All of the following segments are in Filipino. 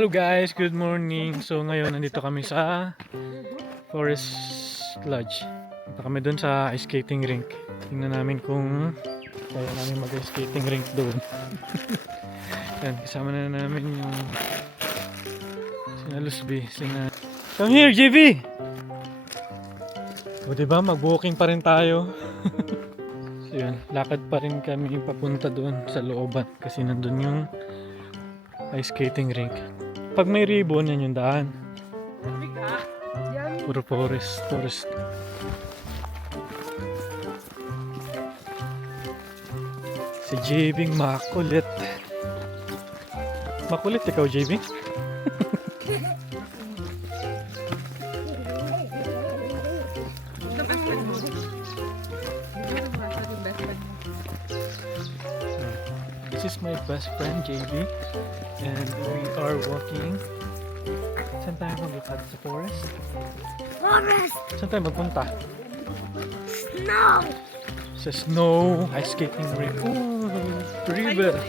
Hello guys, good morning. So ngayon nandito kami sa Forest Lodge. Punta kami doon sa ice skating rink. Tingnan namin kung kaya namin mag-ice skating rink doon. Yan, kasama na namin yung sina Luzby, sina... Come here, JV! O diba, mag-walking pa rin tayo. So yun, lakad pa rin kami papunta doon sa looban kasi nandun yung ice skating rink. Pag may ribbon, yan yung daan. Puro forest. Si JB makulit. Makulit ikaw, JB? This is my best friend, JB. And we are walking. Saan tayo maglakad? Sa forest? Forest! Saan tayo magpunta? Snow! Sa snow, ice skating rink. Ooh, river.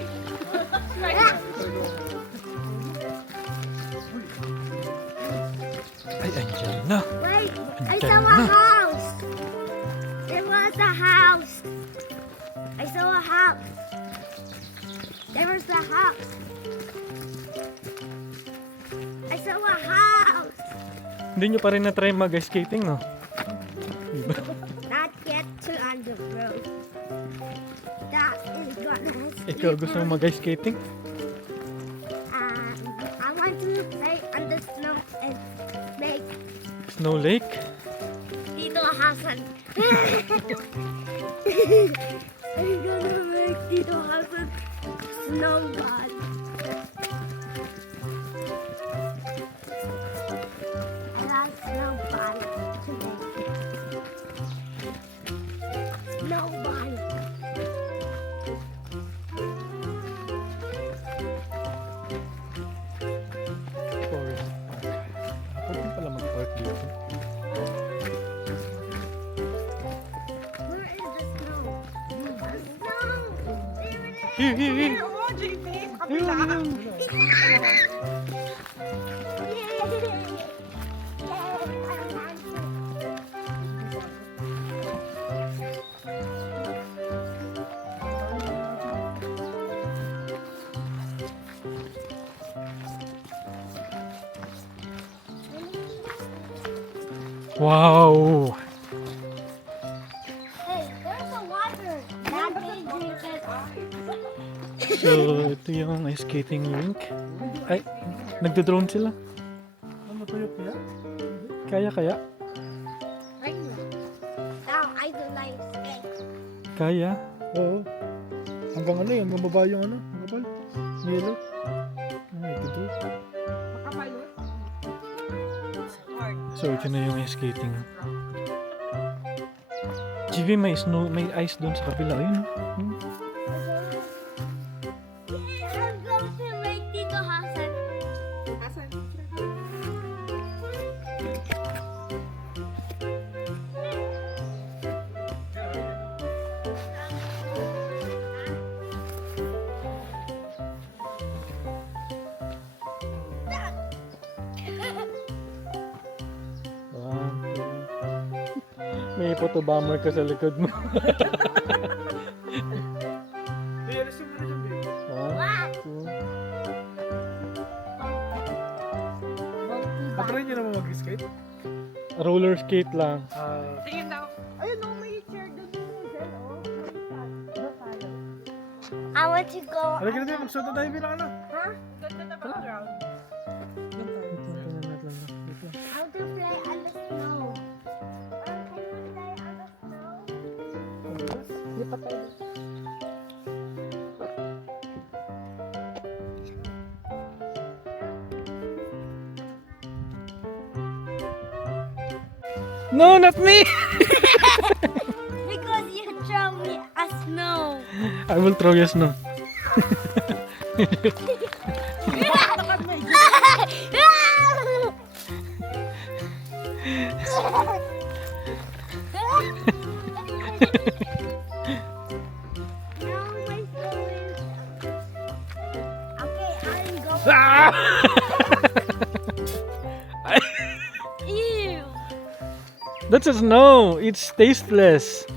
Ay, andyan na. Wait, I Andyan saw a na. house! There was a house! I saw a house! There was a house! I saw a house! Hindi nyo pa rin na-try mag-ice skating, no? Diba? Not yet to on the road. That is gonna Ikaw gusto mo mag-ice skating? I want to play on the snow and make Snow Lake? Tito Hasan. I'm gonna make Tito Hasan snowball. I like snowball today. Snowball. Forest Park. Pwede pala mag-park dito. Where is the snow? The snow! There it is! Here. Oo, JP, Ayun, kabila. ayun. Wow! Hey, there's a water. That means you can. So, ito yung ice skating rink. Ay, nagdo-drone sila. Ano to yung kaya? Kaya? Now I do like skate. Kaya? Oo. Hanggang ano yun? Hanggang baba yung ano? Kapal? Nilo? Ay, ito. Makabalot? So, ito na yung ice skating. GV, may snow, may ice doon sa kabila. Ayun. Hmm. I'm going to make Tito Hasan. Wow. May photo bomber ka sa likod mo. Hey, alas yung ano dyan, babe? Cool. Patry nyo naman mag-skate? Roller skate lang. Tingin daw. Ayun, no, may chair doon dyan, oh. I want to go. Halika na din, magsuot na tayo bilang ano? Huh? Ganda na background. I want to play on the snow. Can you play on the snow? Lipat tayo. No, not me! Because you throw me a snow. I will throw you snow. Okay, I'm going. Ah! What's a snow? It's tasteless.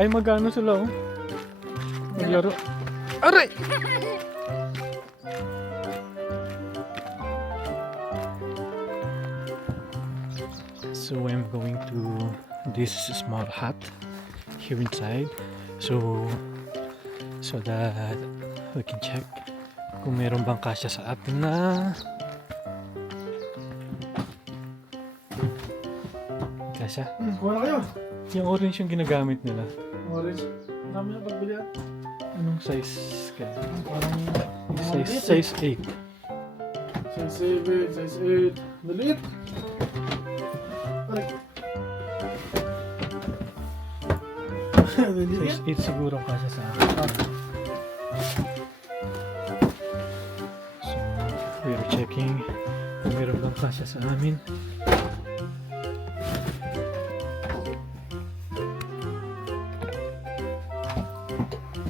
Ay, magano sila oh. Maglaro. Aray! So I'm going to this small hut here inside. So that we can check kung meron bang kasya sa atin na kasya. Kuha na kayo. Yung orange yung ginagamit nila. Orange. Marami na pagbili at. Anong size kaya? Parang Size 8. Size 7, size 8. Maliit. Ay. Maliit. Size 8 siguro ang kasya sa akin. So, we're checking kung meron bang kasya sa amin.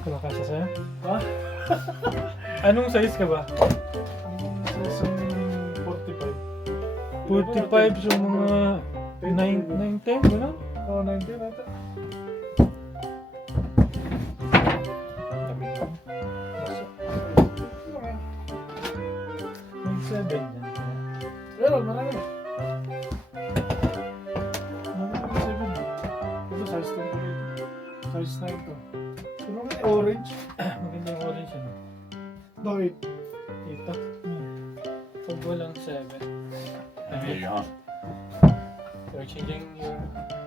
Wala kasya sa'yo? Ha? Anong size ka ba? Size 45. 45, so mga 9, 10, gano'n? Oo, 90 nata. May 7 yan. Pero marami. Marami 7. Ito size 10 ko dito. Size 9 to. Pero may orange. Maganda yung orange ano? Bakit? Ito. Pag walang 7. Here you are. You're changing your...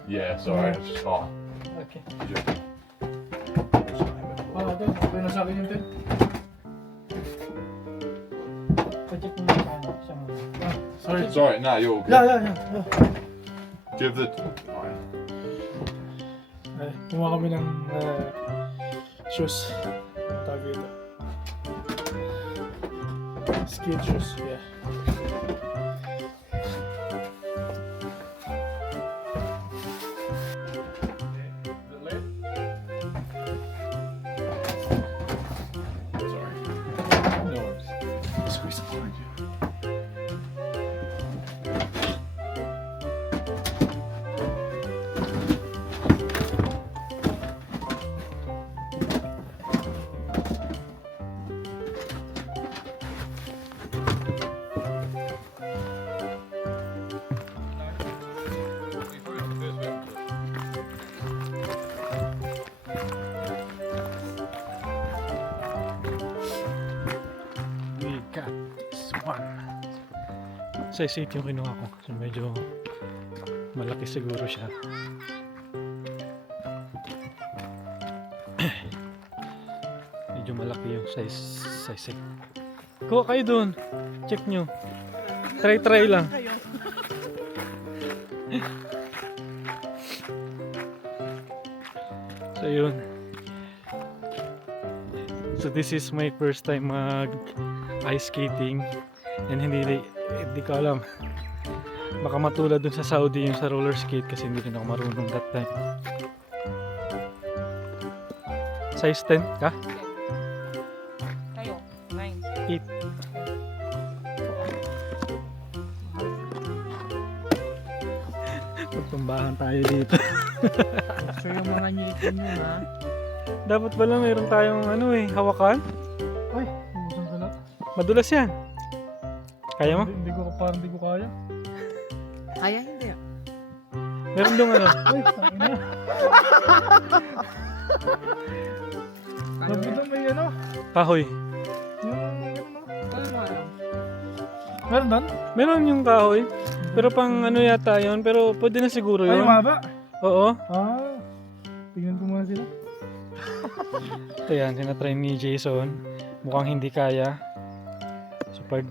Yeah, sorry. It's just hot. Okay. Ito. Okay na sa akin yung 10. Pacheck mo yung ano, siya muna. Sorry. Sorry, no, you're all good. Yeah. Give the. Ay, kumuha kami ng shoes. Ang tawag dito. Skate shoes, yeah. Sorry. No worries. Squeeze it behind you. We got this one. Size 8 yung kinuha ko. So medyo malaki siguro siya. Medyo malaki yung size 8. Kuha kayo dun. Check nyo. Try lang. So yun. So this is my first time mag ice skating and hindi ko alam. Baka matulad dun sa Saudi yung sa roller skate kasi hindi rin ako marunong that time. Size 10 ka? Kayo, 9. 8. Magtumbahan tayo dito. So yung mga ngipin nyo ha. Dapat pala mayroon tayong hawakan. Ay, ubusan ko na. Madulas yan. Kaya mo? Parang hindi ko kaya. Kaya hindi. Meron dong ano. Ay, sakin na. Sabi doon may ano. Kahoy. Yung ano. Ano mo alam? Meron doon? Meron yung kahoy. Pero pang ano yata yun. Pero pwede na siguro Ay, yun. maba. Oo. Ah. Tingnan ko muna sila. Ito yan. Tinatry ni Jason. Mukhang hindi kaya. So pag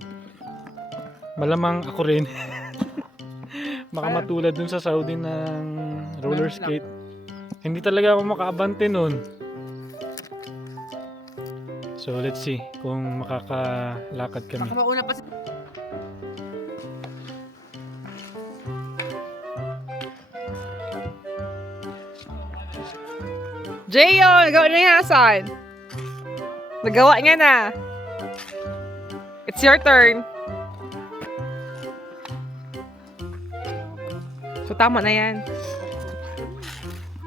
malamang ako rin. Baka matulad dun sa Saudi ng roller skate. Hindi talaga ako makaabante nun. So let's see kung makakalakad kami. Baka mauna pa sa... Jayo! Nagawa na yung Hasan! Nagawa nga na! It's your turn! So, tama na yan.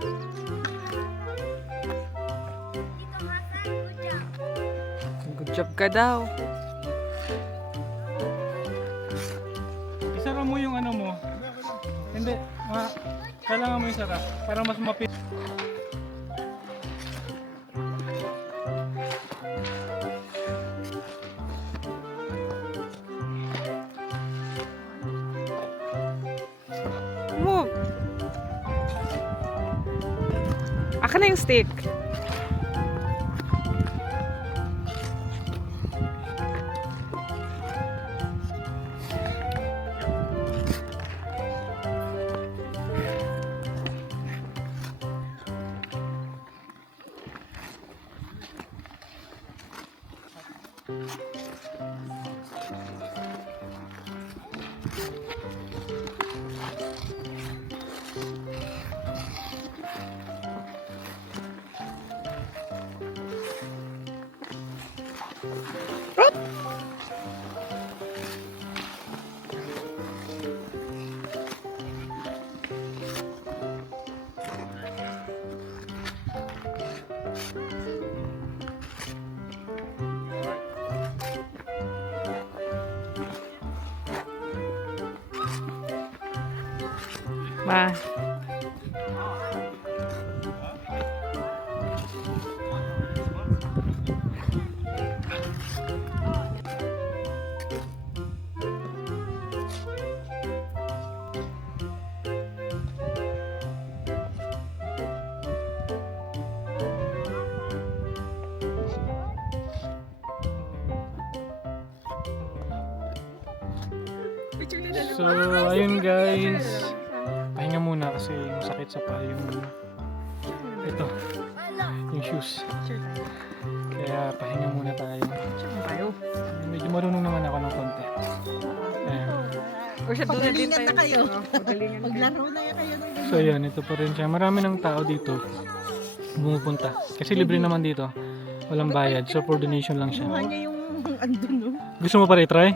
Dito Hasan, good job. Good job ka daw. Isara mo yung ano mo. Hindi, kailangan mo isara para mas mapit. Move. Aka na yung stick. Bye. So, ayun guys. Pahinga muna kasi masakit sa pa yung ito, yung shoes. Kaya pahinga muna tayo. Medyo marunong naman ako ng konti. Ayan. Or siya doon na din tayo. kayo. Pagalingan na. Maglaro na kayo ng So ayan, ito pa rin siya. Marami ng tao dito bumupunta. Kasi libre naman dito. Walang bayad. So for donation lang siya. Kuha niya yung andun, no? Gusto mo pa rin i-try?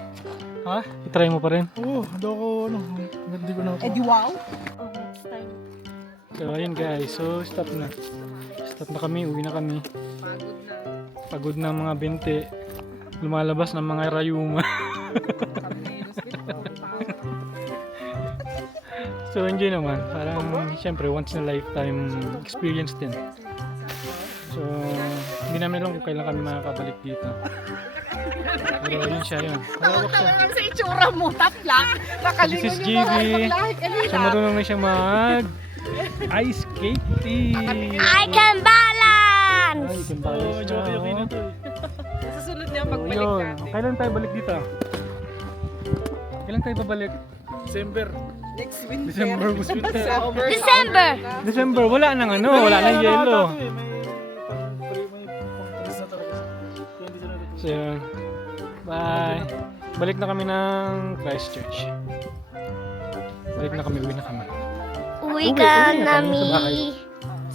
Ha? I-try mo pa rin? Oo, hindi ko na Eh di wow. So ayun guys. So stop na. Stop na kami. Uwi na kami. Pagod na ang mga binte. Lumalabas ng mga rayuma. So enjoy naman. Parang syempre once in a lifetime experience din. So hindi namin alam kung kailan kami makakabalik dito. Pero yun siya yun. Malawak siya. Ang sa itsura mo, taplak. So this is GB. So marunong na siyang mag ice skating. I can balance! Ay, can balance na. Sa sunod niya, So pagbalik yun. natin. Kailan tayo balik dito? Kailan tayo babalik? December. Next winter. December was winter. December! December, wala nang ano, wala nang yelo. So yun. Bye. Balik na kami ng Christchurch. Balik na kami, uwi na kami. Uwi Uwi ka na kami nami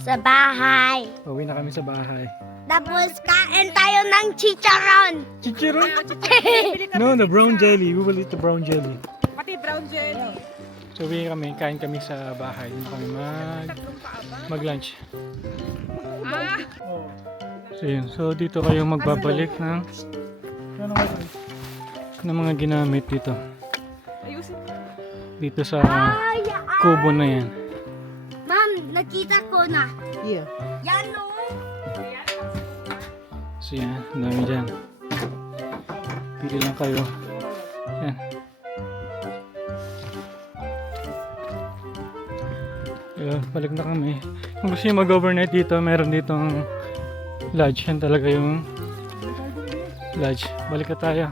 sa bahay. Uwi na kami sa bahay. Tapos kain tayo ng chicharon. Chichiron? No, the brown jelly. We will eat the brown jelly. Pati brown jelly. So uwi kami, kain kami sa bahay. Hindi na kami mag-lunch. Ah! So yun. So dito kayo magbabalik ng mga ginamit dito. Ayusin mo. Dito sa Ay, kubo na yan. Ma'am, nakita ko na. Yeah. Yan o. So yan, ang dami dyan. Pili lang kayo. Yan. Ayun, balik na kami. Kung gusto nyo mag-overnight dito, meron ditong lodge. Yan talaga yung lodge. Balik na tayo.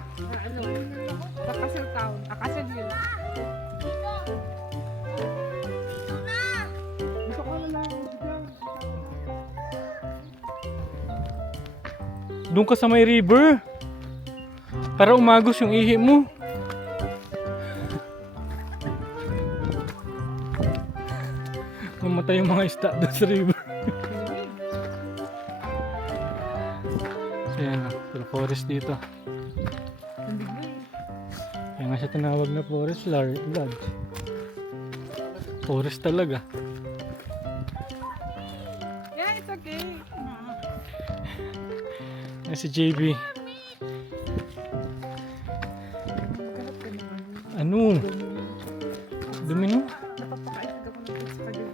Sa Castle Town. Castle Hill. Doon ka sa may river. Para umagos yung ihi mo. Mamatay yung mga isda doon sa river. So yan, pero forest dito. Kaya nga siya tinawag na forest lodge. Forest talaga. Yeah, it's okay. Yan si JB. Ano? Domino? Napapakaisig ako ng gusto ka din.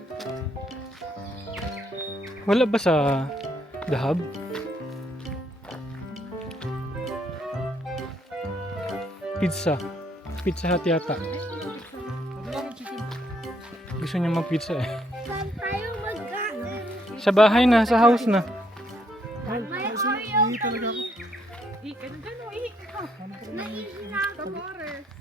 Wala ba sa The Hub? Pizza. Pizza Hut yata. Gusto niya mag-pizza eh. Saan tayo magkain? Sa bahay na, sa house na. May Oreo Hindi talaga ako. Ano gano'n? Naihi na Sa ako. forest.